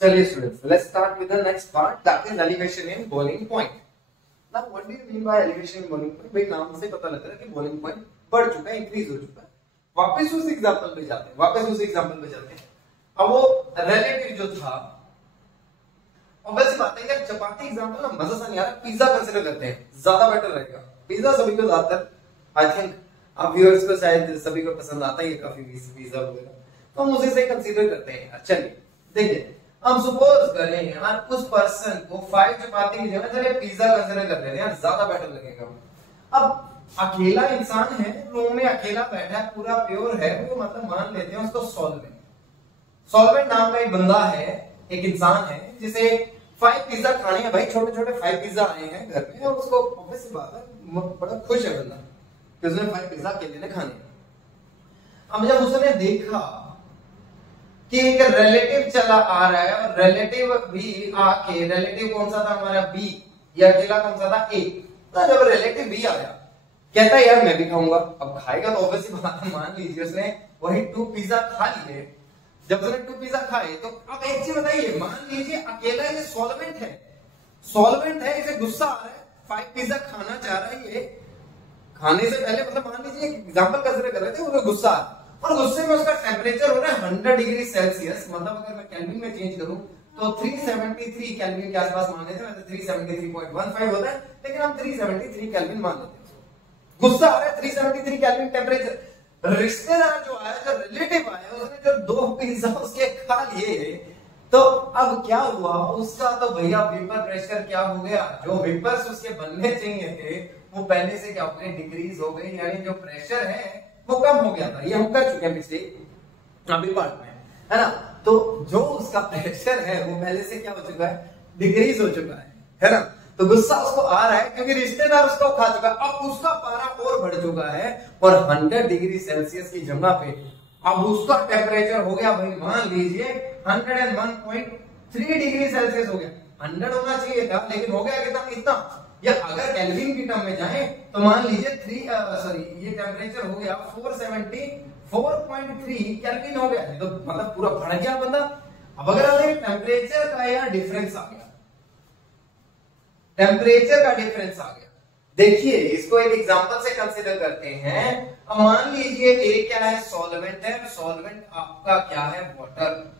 चलिए students, let's start with the next part, that is elevation in boiling point. Now what do you mean by elevation in boiling point? भाई नाम से पता लग रहा है कि बॉइलिंग पॉइंट बढ़ चुका है, इंक्रीज हो चुका है। वापस उस एग्जांपल पे जाते हैं। अब वो रिलेटिव जो था, ऑब्वियस बात है कि चपाती एग्जांपल ना मजा सा नहीं आ रहा, पिज्जा कंसीडर करते हैं, ज्यादा बेटर रहेगा। पिज्जा सभी को ज्यादातर आई थिंक आप व्यूअर्स को शायद सभी को पसंद आता ही है काफी पिज्जा वगैरह, तो हम उसे से कंसीडर करते हैं। चलिए देखिए, हम सपोज करें यार उस पर्सन को 5 चपाती की जगह चलिए पिज्जा कंसीडर कर लेते हैं यार, ज्यादा बेटर लगेगा। अब अकेला इंसान है, रूम में अकेला बैठा है, पूरा प्योर है वो, मतलब मान लेते हैं उसको सॉल्वेंट नाम का एक बंदा है, एक इंसान है जिसे 5 पिज्जा खाने हैं। भाई छोटे छोटे 5 पिज्जा आए हैं घर में और उसको ऑब्वियस बात है बड़ा खुश है बंदा कि उसने 5 पिज्जा अकेले ने खाने। अब जब उसने देखा कि एक रिलेटिव चला आ रहा है और रिलेटिव भी आके, रिलेटिव कौन सा था हमारा बी, या अकेला कौन सा था ए, तो जब रिलेटिव भी आया कहता है यार मैं भी खाऊंगा। अब खाएगा तो ऑब्वियसली बात है, मान लीजिए उसने वही 2 पिज्जा खा लिए। जब उसने 2 पिज्जा खाए तो अब एक चीज बताइए, मान लीजिए अकेला ये सॉल्वेंट है, इसे गुस्सा आ रहा है, 5 पिज्जा खाना चाह रहा है, ये खाने से पहले मतलब मान लीजिए एग्जांपल कंसीडर कर रहे थे, वो गुस्सा और गुस्से में उसका टेम्परेचर हो रहा है 100 डिग्री सेल्सियस, मतलब अगर मैं केल्विन में चेंज करूं तो 373 केल्विन के आसपास मान लेते हैं, 373.15 होता है, लेकिन हम 373 केल्विन मान लेते हैं। गुस्सा आ रहा है, 373 केल्विन टेम्परेचर। रिश्तेदार जो आया, जो रिलेटिव आया, उसने जो 2 पिज्जा उसके खा लिए, तो अब क्या हुआ उसका, तो भैया वेपर प्रेशर क्या हो गया, जो वेपर्स उसके बनने चाहिए थे वो पहले से क्या हो गए, डिक्रीज हो गई, यानी जो प्रेशर है वो कम हो गया था। ये हम कर चुके हैं पिछले अभी पार्ट में, है ना। तो जो उसका प्रेशर है वो पहले से क्या हो चुका है, डिक्रीज हो चुका है ना। तो गुस्सा उसको आ रहा है क्योंकि रिश्तेदार उसको खा चुका है, अब उसका पारा और बढ़ चुका है और 100 डिग्री सेल्सियस की जगह पे अब उसका टेम्परेचर हो गया, भाई मान लीजिए 101.3 डिग्री सेल्सियस हो गया। 100 होना चाहिए था लेकिन हो गया कितना, इतना। या अगर केल्विन की टर्म में जाएं तो मान लीजिए ये टेम्परेचर हो गया 474.3 केल्विन हो गया, तो मतलब पूरा बढ़ गया बंदा। अब अगर हमें टेम्परेचर का या डिफरेंस आ गया, टेम्परेचर का डिफरेंस आ गया, देखिए इसको एक एग्जांपल से कंसीडर करते हैं। अब मान लीजिए ए क्या है, सॉल्वेंट है, सॉल्वेंट आपका क्या है, वाटर।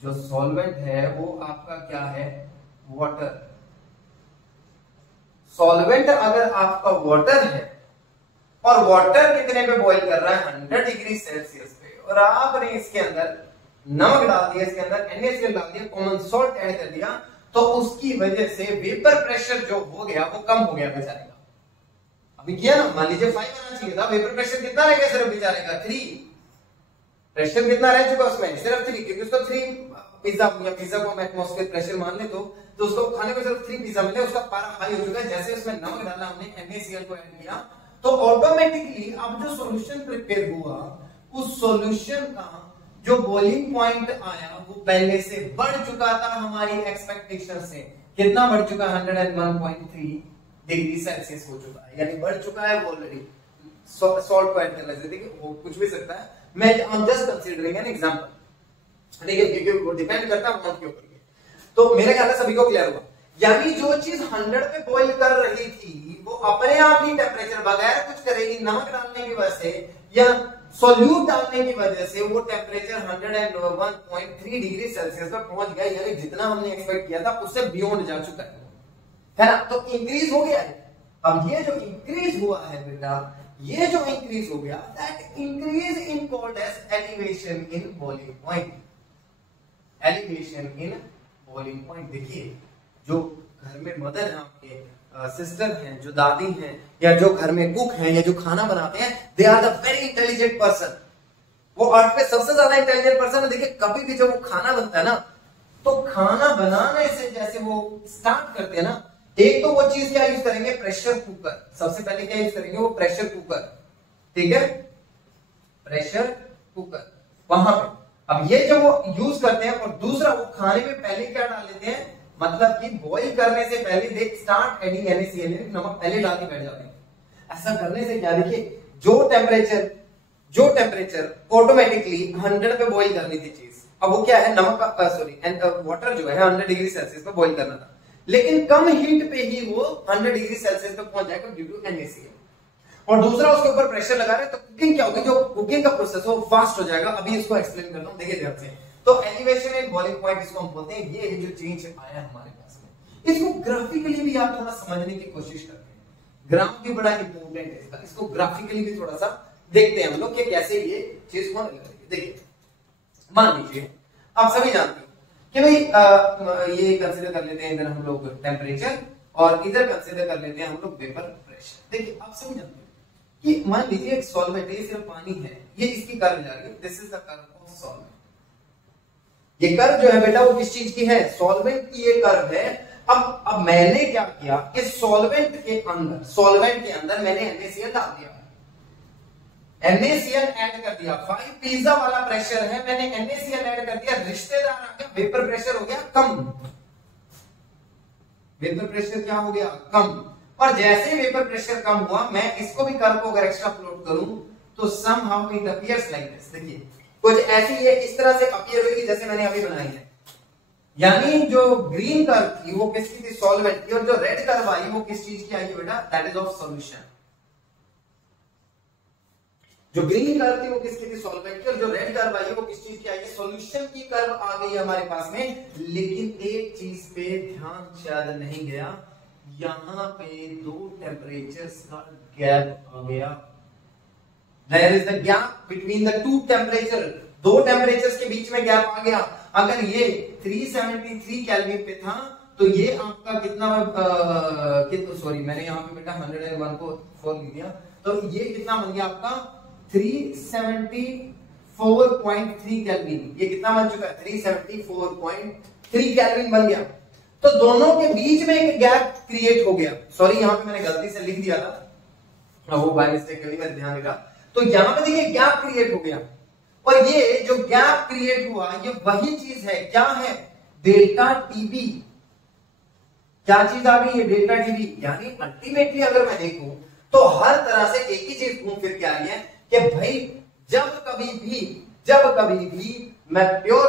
जो सॉल्वेंट है वो आपका क्या है, वाटर। सॉल्वेंट अगर आपका वाटर है और वाटर कितने पे बॉईल कर रहा है, 100 डिग्री सेल्सियस पे, और आपने इसके अंदर नमक डाल दिया, इसके अंदर NaCl डाल दिया, कॉमन सॉल्ट ऐड कर दिया, तो उसकी वजह से वेपर प्रेशर जो हो गया वो कम हो गया बेचारे का। अभी किया ना, मान लीजिए 5 आना चाहिए था, वेपर प्रेशर कितना रह गया सिर्फ बेचारे का 3। प्रेशर कितना रह चुका उसमें, सिर्फ 3, क्योंकि उसको 3 पिज्जा को हम एटमॉस्फेयर प्रेशर मान ले तो उसको खाने को सिर्फ 3 पिज्जा मिले, उसका पारा हाई हो चुका है। जैसे उसमें नमक डाला हमने, NaCl को ऐड किया, तो ऑटोमेटिकली अब जो सॉल्यूशन प्रिपेयर हुआ उस सॉल्यूशन का जो बॉइलिंग पॉइंट आया वो पहले से बढ़ चुका था हमारी एक्सपेक्टेशन से। कितना बढ़ चुका है, 101.3 डिग्री सेल्सियस हो चुका है, यानी बढ़ चुका है ऑलरेडी। सॉल्ट को ऐड करने से देखिए वो कुछ भी सकता है, मैं जस्ट कंसीडरिंग एन एग्जांपल, ठीक है, क्योंकि वो डिपेंड करता है मौत के ऊपर। तो मेरे ख्याल से सभी को क्लियर हुआ, यानी जो चीज 100 पे बॉईल कर रही थी वो अपने आप ही टेम्परेचर बगैर कुछ करेगी, नमक डालने की वजह से या सॉल्यूट डालने की वजह से वो टेम्परेचर 101.3 डिग्री सेल्सियस पर पहुंच गया, यानी जितना हमने एक्सपेक्ट किया था उससे बियॉन्ड जा चुका है ना। तो इंक्रीज हो गया है। अब ये जो इंक्रीज हुआ है बेटा, ये जो इंक्रीज हो गया, that increase in called as elevation in boiling point. Elevation in boiling point. देखिए जो घर में मदर है आपके, सिस्टर हैं, जो दादी हैं, या जो घर में कुक हैं, या जो खाना बनाते हैं, they are the very intelligent person. वो अर्थ पे सबसे ज्यादा इंटेलिजेंट पर्सन है। देखिए कभी भी जब वो खाना बनता है ना, तो खाना बनाने से जैसे वो स्टार्ट करते हैं ना, एक तो वो चीज क्या यूज करेंगे, प्रेशर कुकर। सबसे पहले क्या यूज करेंगे, वो प्रेशर कुकर, ठीक है, प्रेशर कुकर वहां पे। अब ये जो वो यूज करते हैं, और दूसरा वो खाने में पहले क्या डाल लेते हैं, मतलब कि बॉईल करने से पहले दे स्टार्ट एडिंग NaCl, नमक पहले डाल के बैठ जाते हैं। ऐसा करने से क्या, देखिए जो टेम्परेचर ऑटोमेटिकली 100 पे बॉईल करनी थी चीज, अब वो क्या है, नमक का सॉरी वाटर जो है 100 डिग्री सेल्सियस पे बॉईल करना था, लेकिन कम हीट पे ही वो 100 डिग्री सेल्सियस पे पहुंच जाएगा ड्यू टू NaCl। और दूसरा उसके ऊपर प्रेशर लगा रहे, तो कुकिंग क्या होगी, जो कुकिंग का प्रोसेस हो फास्ट हो जाएगा। अभी इसको एक्सप्लेन करता हूं, देखिए ध्यान से। तो एलिवेशन एंड बॉइलिंग पॉइंट इसको हम बोलते हैं, ये जो चेंज आया हमारे पास में, इसको ग्राफिकली भी आप थोड़ा समझने की कोशिश करते हैं। ग्राफ भी बड़ा इंपॉर्टेंट है इसका, इसको ग्राफिकली भी थोड़ा सा देखते हैं हम लोग कि कैसे ये चीज होने लगी। देखिए मान लीजिए आप सभी जानते हो कि भाई ये कंसीडर कर लेते हैं इधर हम लोग टेम्परेचर, और इधर कंसीडर कर लेते हैं हम लोग वेपर प्रेशर। देखिए आप सभी जानते हो कि मान लीजिए एक सॉल्वेंट है, सिर्फ पानी है, ये इसकी कर्व जा रही है, this is the curve of solvent. ये कर्व जो है बेटा वो किस चीज की है, सॉल्वेंट की ये कर्व है। अब मैंने क्या किया कि सॉल्वेंट के अंदर मैंने NaCl डाल दिया, NaCl ऐड कर दिया। 5 पिज्जा वाला प्रेशर है, मैंने NaCl ऐड कर दिया, रिश्तेदार आ गया, वेपर प्रेशर हो गया कम। वेपर प्रेशर क्या हो गया, कम। और जैसे वेपर प्रेशर कम हुआ, मैं इसको भी कर्व को अगर एक्स्ट्रा प्लॉट करूं तो somehow it appears like this. देखिए कुछ ऐसी है, इस तरह से अपीयर होगी जैसे मैंने अभी बनाई है। यानी जो ग्रीन कर्व थी वो किसकी थी, सॉल्वेंट की, और जो रेड कर्व आई वो किस चीज की आई बेटा, दैट इज ऑफ सॉल्यूशन। जो ग्रीन कर्व थी वो किसकी थी, सॉल्वेंट की, और जो रेड कर्व आई वो किस चीज की आई है, सॉल्यूशन की कर्व आ गई हमारे पास में। लेकिन एक चीज पे ध्यान शायद नहीं गया, यहां पे दो टेम्परेचर्स का गैप आ गया। There is the gap between the two temperature, दो टेम्परेचर्स के बीच में गैप आ गया। अगर ये 373 केल्विन पे था तो ये आपका कितना, सॉरी मैंने यहाँ पे बेटा 101 को 4 लिख दिया, तो ये कितना बन गया आपका 374.3 केल्विन। ये कितना बन चुका है, 374.3 केल्विन बन गया। तो दोनों के बीच में एक गैप क्रिएट हो गया। सॉरी यहाँ पे मैंने गलती से लिख दिया था, वो बाय मिस्टेक करी, मैं ध्यान दिया। तो यहां पे देखिए गैप क्रिएट हो गया, और ये जो गैप क्रिएट हुआ ये वही चीज है, क्या है, डेल्टा टीबी। क्या चीज आ गई, ये डेल्टा टीबी। यानी अल्टीमेटली अगर मैं देखूं तो हर तरह से एक ही चीज घूम फिर के आ रही है कि भाई जब कभी भी मैं प्योर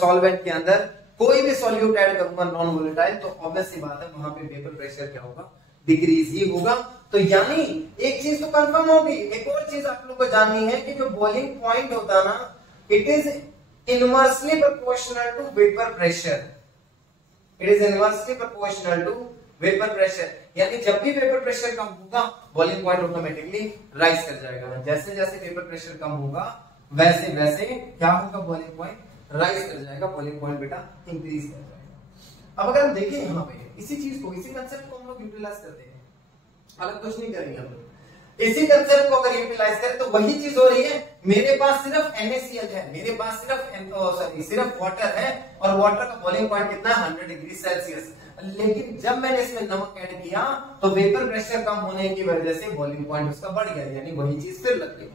सॉल्वेंट के अंदर कोई भी सॉल्यूट ऐड करूंगा नॉन वोलेटाइल, तो ऑब्वियस सी बात है वहां पे वेपर प्रेशर क्या होगा, डिक्रीज ही होगा। तो यानी एक चीज तो कंफर्म होगी। एक और चीज आप लोगों को जाननी है कि जो बॉइलिंग पॉइंट होता है ना, it is inversely proportional to vapour pressure. It is inversely proportional to vapour pressure. यानी जब भी वेपर प्रेशर कम होगा बॉइलिंग पॉइंट ऑटोमेटिकली राइज कर जाएगा। जैसे जैसे वेपर प्रेशर कम होगा वैसे वैसे क्या होगा, बॉइलिंग पॉइंट राइज कर जाएगा, बॉइलिंग पॉइंट बेटा इंक्रीज कर जाएगा। अब अगर हम देखें यहाँ पे इसी चीज को, इसी कंसेप्ट को हम लोग यूटिलाइज करते हैं, अलग कुछ नहीं करेंगे हम लोग। इसी कंसेप्ट को अगर यूटिलाइज करें तो वही चीज हो रही है। मेरे पास सिर्फ NaCl है, मेरे पास सिर्फ वाटर है, और वाटर का बॉइलिंग पॉइंट कितना है, 100 डिग्री सेल्सियस। लेकिन जब मैंने इसमें नमक ऐड किया तो वेपर प्रेशर कम होने की वजह से बॉइलिंग पॉइंट उसका बढ़ गया, यानी वही चीज फिर लग गई।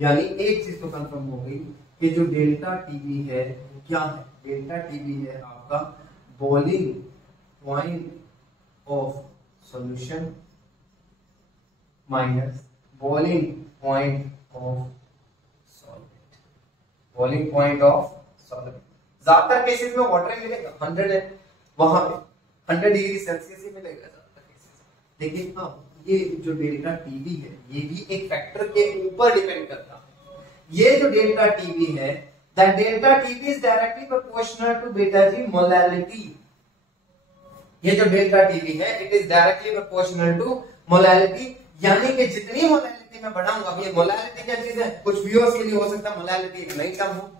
यानी एक चीज तो कंफर्म हो गई कि जो डेल्टा टीबी है क्या है, डेल्टा टीबी है आपका boiling point of solution minus boiling point of solvent. Boiling point of solvent ज्यादातर केसेस में वाटर मिलेगा 100 है, वहां पे 100 डिग्री सेल्सियस ही मिलेगा ज्यादातर केसेस। लेकिन अब ये जो डेल्टा टीबी है ये भी एक फैक्टर के ऊपर डिपेंड करता है। ये जो डेल्टा टीबी है, that delta TB is directly proportional to beta जी मोलैलिटी। ये जो डेल्टा टीबी है it is directly proportional to molality. यानी कि जितनी मोलैलिटी मैं बढ़ाऊंगा, अब ये मोलैलिटी क्या चीज है, कुछ व्यूअर्स के लिए हो सकता है मोलैलिटी एक नई टर्म हो,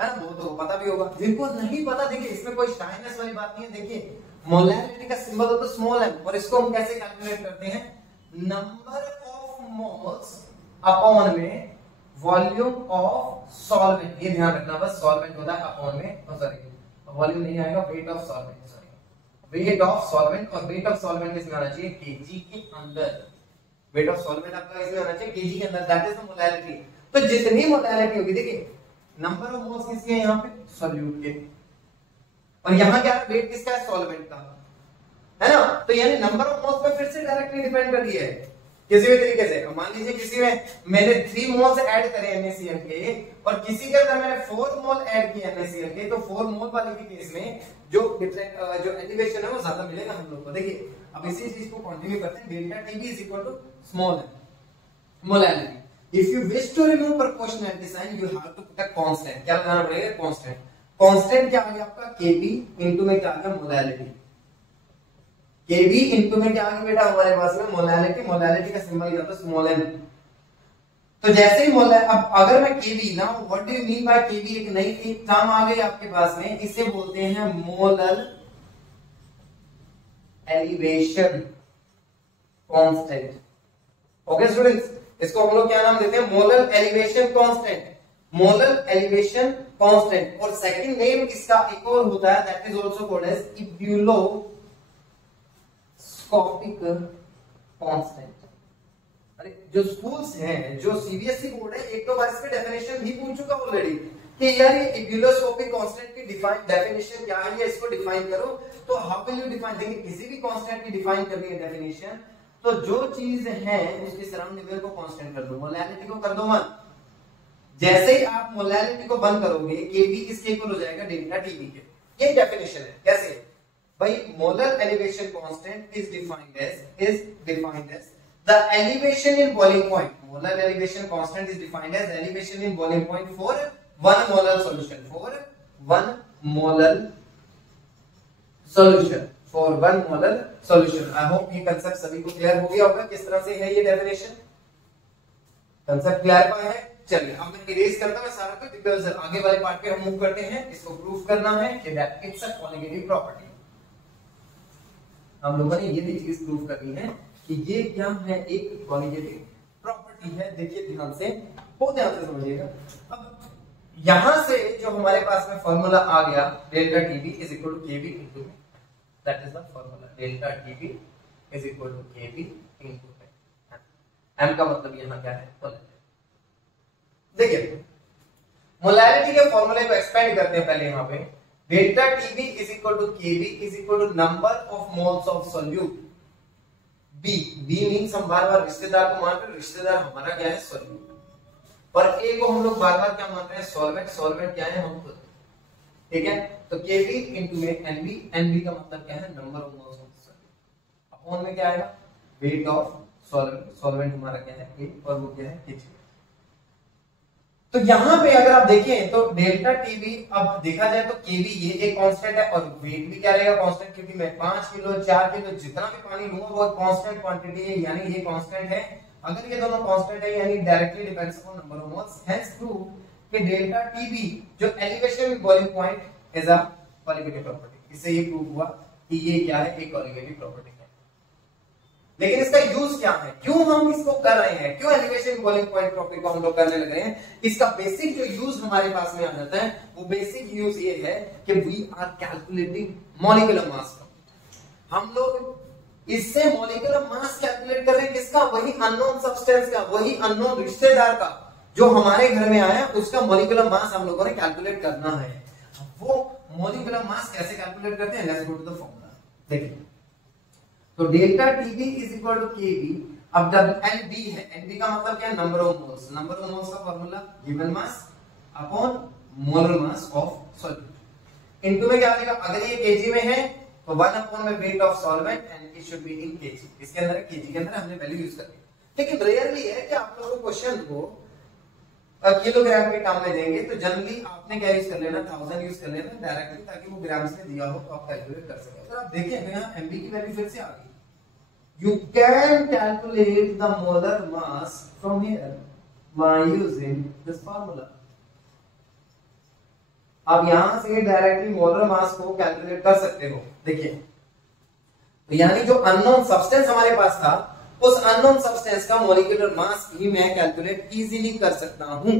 है ना, वो तो पता भी होगा। जिनको नहीं पता देखिए इसमें कोई शाइनेस वाली बात नहीं है। देखिए मोलैलिटी का सिंबल होता है स्मॉल m, और इसको हम कैसे कैलकुलेट करते हैं, नंबर ऑफ मोल्स अपॉन में वॉल्यूम ऑफ सॉल्वेंट। ये ध्यान रखना बस, सॉल्वेंट होता है अपॉन में, सॉरी वॉल्यूम नहीं आएगा, weight of solvent, sorry weight of solvent. और वेट ऑफ सॉल्वेंट किसमें आना चाहिए, केजी के अंदर। वेट ऑफ सॉल्वेंट आपका इसमें आना चाहिए केजी के अंदर, दैट इज द मोलैलिटी। तो जितनी मोलैलिटी होगी, देखिए नंबर ऑफ मोल्स किसके हैं यहाँ पे, सॉल्यूट के, और यहाँ क्या है, वेट किसका है, सॉल्वेंट का, है ना। तो यानी नंबर ऑफ मोल्स पे फिर से डायरेक्टली डिपेंड कर रही है। किसी भी तरीके से। मान लीजिए किसी में मैंने 3 मोल्स ऐड करे NaCl के और किसी के अंदर मैंने 4 मोल ऐड किए NaCl के, तो 4 मोल वाले के केस में जो जो एलिवेशन है वो ज्यादा मिलेगा हम लोग को। देखिए अब इसी चीज को कंटिन्यू करते हैं। Delta Tb is equal to small m molality. If you wish to remove proportionality sign you have to put a constant. क्या लगाना पड़ेगा? कांस्टेंट। कांस्टेंट क्या आ गया आपका? Kb इनटू में क्या आ गया? मोलैलिटी। Kb इनटू में क्या आ गया बेटा हमारे पास में? मोलैलिटी। मोलैलिटी का सिंबल क्या होता है? Small m। तो जैसे ही मोल, अब अगर मैं Kb ना, what do you mean by Kb? एक नई टर्म आ गई आपके पास में, इसे बोलते हैं molar elevation constant. Okay students, इसको हम लोग क्या नाम देते हैं? Molar elevation constant. Molar elevation constant. और सेकंड नेम इसका एक और होता है, that is also called as ebullioscopic constant. अरे जो स्कूल्स हैं, जो सीबीएसई बोर्ड है, एक तो बार इसमें डेफिनेशन भी पूछ चुका ऑलरेडी कि यार ये इब्यूलोस्कोपिक कांस्टेंट की डिफाइन डेफिनेशन क्या है, इसको डिफाइन करो। तो हाउ विल यू डिफाइन? देखिए किसी भी कांस्टेंट की डिफाइन करनी है डेफिनेशन, तो जो चीज है उसके सराउंडिंग लेवल को कांस्टेंट कर दो, मोलैलिटी को कर दो 1। जैसे ही आप मोलैलिटी को बंद करोगे, Kb किसके इक्वल हो जाएगा? डेल्टा Tb के। ये डेफिनेशन है। कैसे भाई? Molar elevation constant is defined as the elevation in boiling point. Molar elevation constant is defined as elevation in boiling point for 1 molar solution. For 1 molar solution. For 1 molar solution. I hope ये concept सभी को clear हो गया होगा किस तरह से है ये डेफिनेशन। कंसेप्ट क्लियर है? चलिए अब मैं इरेज करता हूं सारा कुछ, बिकॉज़ आगे वाले पार्ट पे हम मूव करते हैं। इसको प्रूफ करना है कि that it's a colligative property. हम लोगों ने ये भी चीज प्रूफ करनी है कि ये क्या है? एक कॉलिगेटिव प्रॉपर्टी है। देखिए ध्यान से, बहुत ध्यान से समझिएगा। अब यहां से जो हमारे पास में फॉर्मूला आ गया, delta Tb is equal to Kb into, that is the formula. Delta Tb is equal to Kb into m का मतलब यहां क्या है? मोलैलिटी। देखिए मोलैलिटी के फॉर्मूले को एक्सपेंड करते हैं पहले यहां पे। Delta Tb is equal to Kb is equal to number of moles of solute. B means हम बार बार रिश्तेदार को मान रहे हैं, रिश्तेदार हमारा क्या है? सॉल्यूट। और A को हम लोग बार बार क्या मान रहे हैं? सॉल्वेंट। सॉल्वेंट क्या है? हम खुद। ठीक है, तो Kb इनटू में NB। NB का मतलब क्या है? Number of moles of solute. Upon में क्या आएगा? Weight of solvent. सॉल्वेंट हमारा क्या है? A, और वो क्या है? H। तो यहां पे अगर आप देखें तो डेल्टा Tb, अब देखा जाए तो Kb ये एक कांस्टेंट है और वेट भी क्या रहेगा? कांस्टेंट, क्योंकि मैं 5 किलो 4 किलो जितना भी पानी लूंगा वो कांस्टेंट क्वांटिटी है, यानी ये कांस्टेंट है। अगर ये दोनों कांस्टेंट है यानी directly depends upon number of moles. Hence prove कि डेल्टा Tb जो elevation boiling point is a colligative property. इससे ये प्रूव हुआ कि ये क्या है? एक कॉलिगेटिव प्रॉपर्टी है। लेकिन इसका यूज क्या है? क्यों हम इसको कर रहे हैं? क्यों एलिवेशन बॉइलिंग पॉइंट प्रॉपर्टी को हम लोग करने लग रहे हैं? इसका बेसिक जो यूज हमारे पास में आ जाता है, वो बेसिक यूज ये है कि we are calculating molecular mass. हम लोग इससे मॉलिक्यूलर मास कैलकुलेट कर रहे हैं। किसका? वही अननोन सब्सटेंस का, वही अननोन रिश्तेदार का जो हमारे घर में आया, उसका मॉलिक्यूलर मास हम लोगों ने कैलकुलेट करना है। वो मॉलिक्यूलर मास कैसे कैलकुलेट करते हैं? Let's go to the formula. देखिए तो delta Tb is equal to Kb। अब NB है, NB का मतलब क्या है? Number of moles. Number of moles का formula given mass upon molar mass of solute. Into में क्या आएगा? अगर ये kg में है तो 1 अपॉन में weight of solvent and it should be in kg। इसके अंदर kg के अंदर हमने वैल्यू यूज कर दी। लेकिन रेयरली है कि आप लोगों को क्वेश्चन को किलोग्राम के टर्म में देंगे, तो जनरली आपने क्या यूज कर लेना? 1000 यूज कर लेना डायरेक्टली, ताकि वो ग्राम्स में दिया हो तो आप कैलकुलेट कर सकें। तो आप देखिए यहाँ MB की वैल्यू फिर से आ गई। You can calculate the molar mass from here by using this formula. अब यहां से डायरेक्टली मोलर मास को कैलकुलेट कर सकते हो। देखिए तो यानी जो अननोन सब्सटेंस हमारे पास था, उस अननोन सब्सटेंस का मॉलिक्यूलर मास भी मैं कैलकुलेट इजीली कर सकता हूं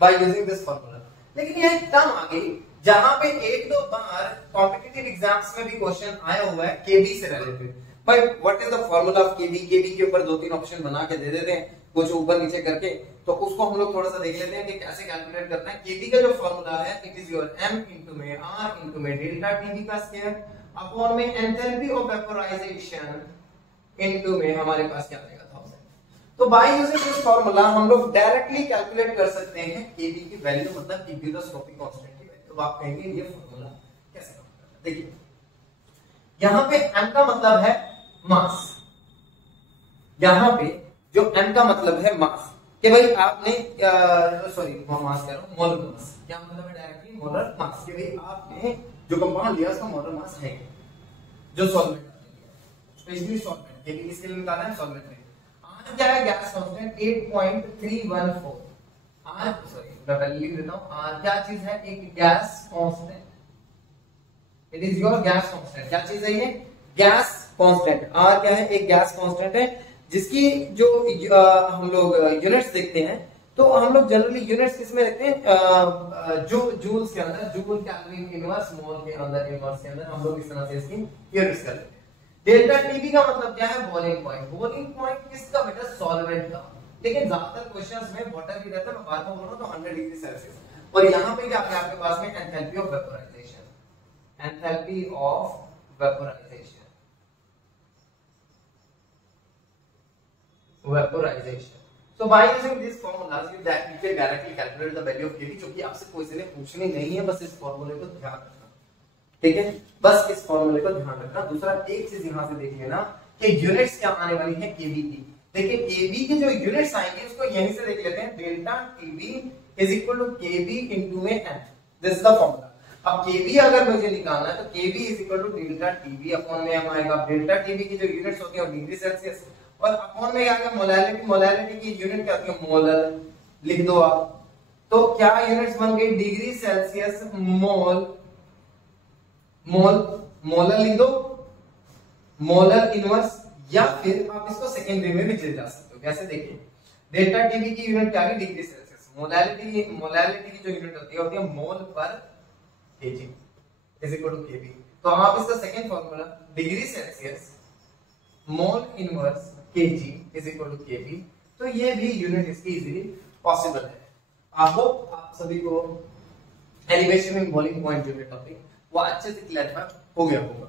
बाय यूजिंग दिस फार्मूला। लेकिन यह एक टर्म आ गई जहां पे एक दो बार कॉम्पिटिटिव एग्जाम्स में भी क्वेश्चन आया हुआ है Kb से related. But what is the formula of Kb? Kb के ऊपर 2-3 ऑप्शन बना के दे देते हैं, कुछ ऊपर नीचे करके, तो उसको हम लोग थोड़ा सा देख लेते हैं कि कैसे कैलकुलेट करना है। Kb का जो फार्मूला है, it is your m into में r इनटू में डेल्टा Tb का स्क्वायर अपॉन में एंथैल्पी ऑफ वेपोराइजेशन इनटू में हमारे पास क्या आएगा? 1000। तो बाय यूजिंग दिस फार्मूला हम लोग डायरेक्टली कैलकुलेट कर सकते हैं केबी की वैल्यू, मतलब इब्यूरोस्कोपिक कांस्टेंट की वैल्यू। तो आप कहेंगे ये फार्मूला कैसे काम करता है। देखिए यहां पे m का मतलब है मास, यहां पे जो m का मतलब है मास कि भाई आपने सॉरी मास कह रहा हूं, मोलर मास। क्या मतलब है डायरेक्टली मोलर मास कि भाई आपने जो कंपाउंड लिया उसका मोलर मास है, जो सॉल्वेंट स्पेशली सॉल्वेंट के लिए इसके लिए निकालना है सॉल्वेंट में। आर क्या है गैस कांस्टेंट 8.314। आर सॉरी मैं पहले लिख देता हूं, आर क्या चीज है, एक gas constant, it is your gas constant. क्या चीज है ये, गैस कांस्टेंट। आर क्या है, एक गैस कांस्टेंट है जिसकी जो हम लोग यूनिट्स देखते हैं, तो हम लोग जनरली यूनिट्स किसमें देखते हैं, जो जूल्स के अंदर, जूल केल्विन इनवर्स, मोल के अंदर इनवर्स के अंदर हम लोग इस तरह से इसकी यूनिट्स कर लेते हैं। डेल्टा टीबी का मतलब क्या है, बॉइलिंग पॉइंट। बॉइलिंग पॉइंट किसका बेटा, सॉल्वेंट का। लेकिन ज्यादातर क्वेश्चंस में वाटर भी रहता है, मैं बात बोल रहा हूं तो 100 डिग्री सेल्सियस। और यहां पे क्या है आपके पास में, enthalpy of vaporisation, enthalpy of vaporisation, vaporisation. So by using these formulas you can directly calculate the value of Kb, जो कि आपसे कोई से पूछनी नहीं है, बस इस फॉर्मूले को ध्यान रखना, ठीक है, बस इस फॉर्मूले को ध्यान रखना। दूसरा एक चीज यहां से देख लेना कि यूनिट्स क्या आने वाली है Kb की। देखिए Kb की जो यूनिट्स आएंगे उसको यहीं से देख लेते हैं, delta Tb is equal to Kb into a n, this is the formula. अब Kb अगर मुझे निकालना है तो Kb is equal to delta Tb upon में m आएगा। डेल्टा Tb की जो यूनिट्स होती है वो डिग्री सेल्सियस, और अपॉन में क्या आएगा, मोलैरिटी। मोलैरिटी की यूनिट क्या होती है, मोलर, लिख दो आप। तो क्या यूनिट्स बन गई, डिग्री सेल्सियस, मोल, मोल, मोलर लिख दो, मोलर इनवर्स, या फिर आप इसको सेकेंड वे में भी चले जा सकते हो। कैसे, देखिए डेल्टा टीबी की यूनिट क्या है, डिग्री सेल्सियस। मोलैरिटी की जो यूनिट होती है मोल पर केजी इज इक्वल टू केबी। तो आप इसका second formula, degree Celsius mole inverse kg is equal to kb, तो ये भी यूनिट इसकी इजीली पॉसिबल है। आई होप आप सभी को एलिवेशन में बॉइलिंग पॉइंट जो है टॉपिक वो अच्छे से क्लियर हो गया होगा।